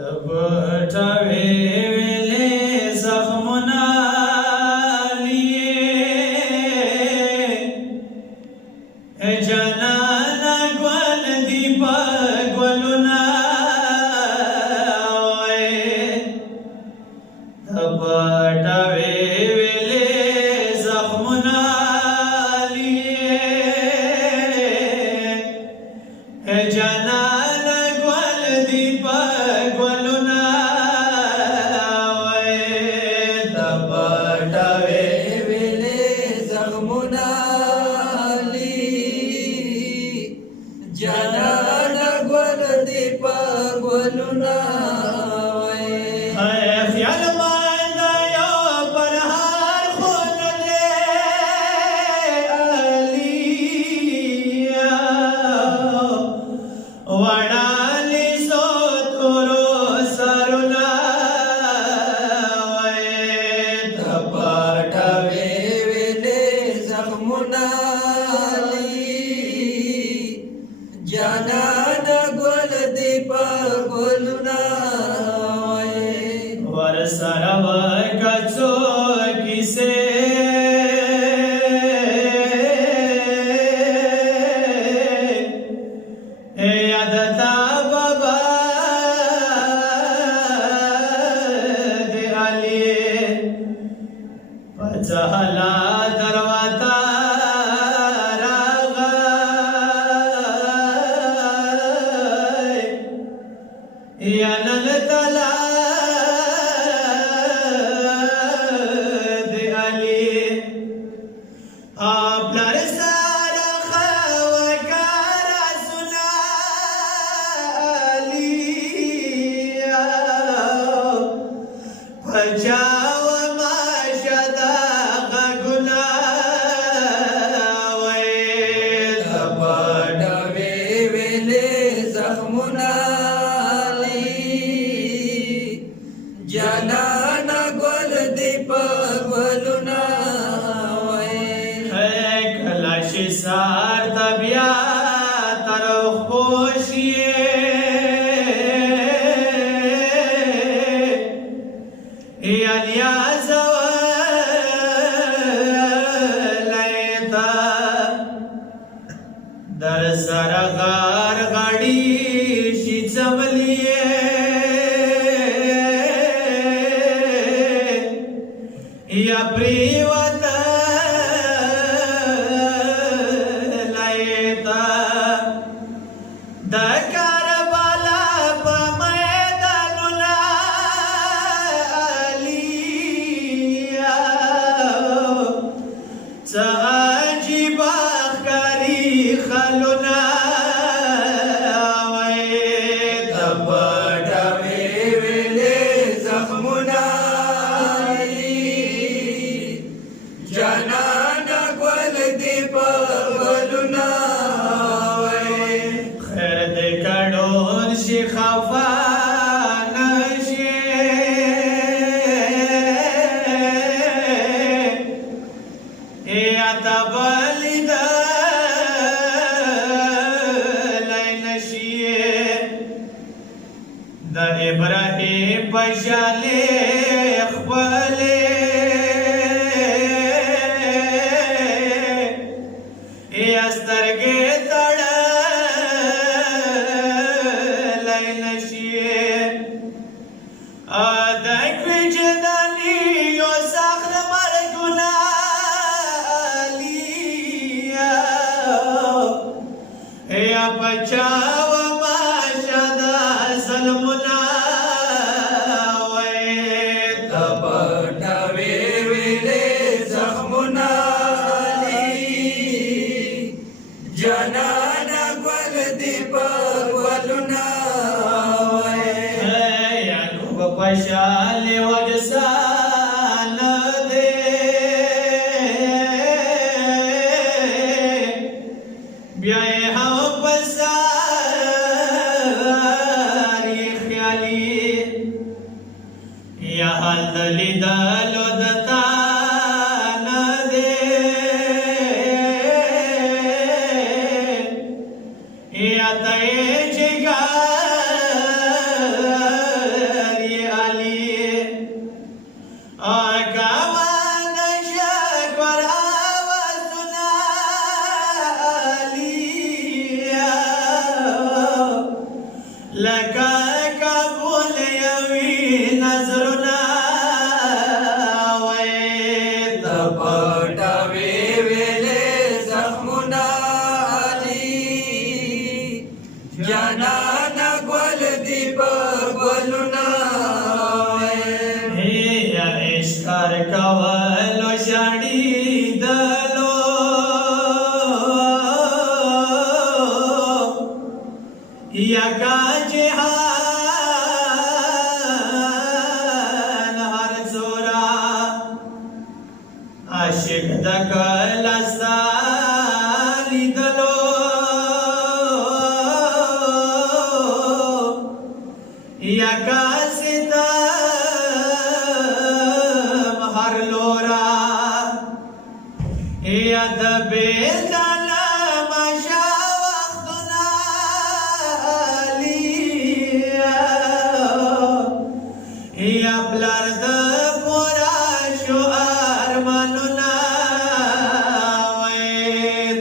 پټوي ویلې زخمونه لیې جانانه ګل دي په ګلونه پټوي ویلې زخمونه لیې جانانه ګل دي په ګلونه پټوي ویلې زخمونه جانانه ګل دي په ګلونه خیال مند یو پرهار خونلې علیا وړاندې سو تورو سرونه پټوي ویلې زخمونه جانانه ګل دي په ګلونه ورسره وکڅو کیسې یاد تا بابا د علي پڅهلا درواتا یا نن تلا د علي پلار سره خواکار سنا علیا پچاو ماشدا غګنا پټوي ویلې زخمونه جانانه ګل دي په ګلونه کلاش سار طبيعه تر خوشي یا زوالایتا در سره غار غړي شي څملې یا پریوت لایتا د کربلا په میدانونه علیا څه عجیب ښکاري خلونه پټوي ویلې زخمونه جانانه ګل دي په ګلونه خیر دې کډون شي خفا نشي یا تبلی د لای نشي د ابراهیم پښاله خپل سترګې تړلای نشي د کوجداني یو سخت مرګونه علیا یا پچاو ماشدا ظلمونه پټوي ویلې زخمونه جانانه ګل دي په ګلونه یانو بپشاله وګسان دې بیا هم پساري خیالي یا حال دلیدلو دتا نه دې یا ته چې ستم هر لورا یا د بیزاله مشا وختونه علیا یا پلار د پورا شو ارمانونه وای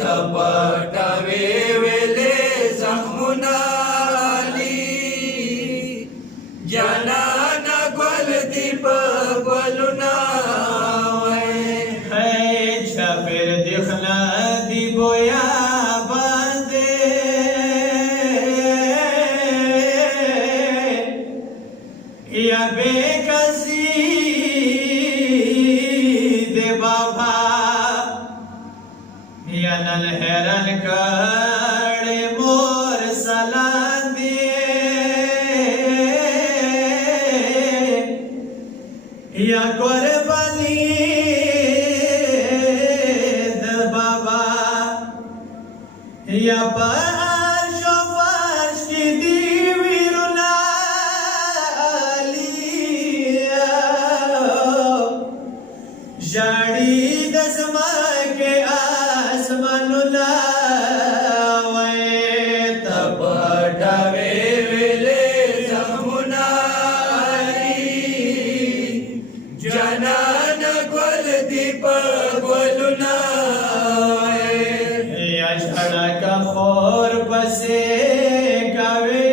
پټوي ویلې زخمونه علي جانان ګل دی په ګلونه ہے چاپر دخلا دی بویا باندے یا بے کسی دے بابا یا نل حیران کڑے مور سلام دیے یا قربانی یا فرش و فرش کی دیویرونا علیا جاڑی دزمک آسمانونا وی پټوي ویلې زخمونه علي جانان ګل دی په ګلونه کا خور پسے کوي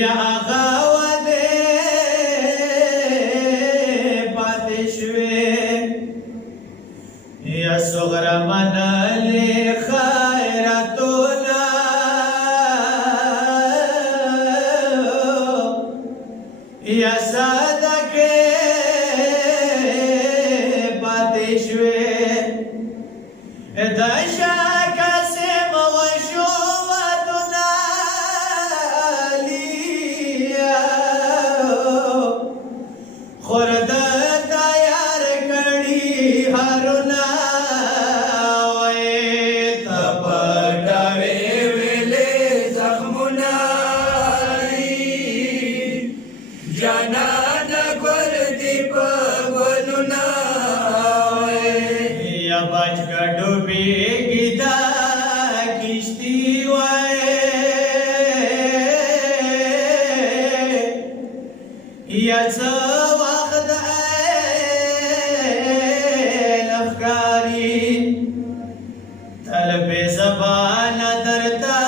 یا آغا وده پاتې شوې یا صغر منلی خیراتونه یا صدقه دشا کسیم وشو ودنا علیا خورد تیار کړي هرنا وې پټوي ویلې زخمونه علي جانان ګل دی په ګلونه یا بچ کډو بیگی دا کشتی وای یا څو وخت لخکاری طلب زبان درتا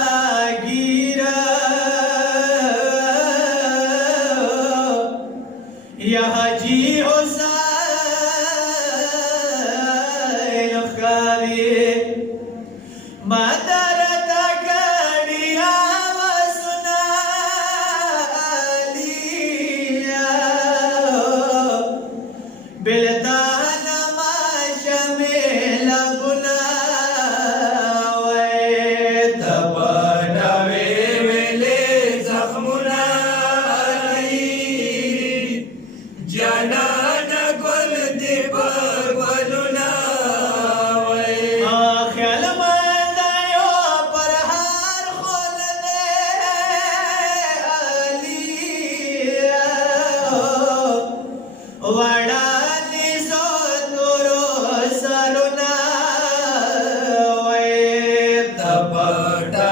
گیرا یا حجی حسین مدر تکڑی آوازنا علیا بلدان ما شمیل گنا ویت پټوي ویلې زخمونه علي جانان ګل دی په ګلونه وڑالی زو تورو سرونا ویت پټوي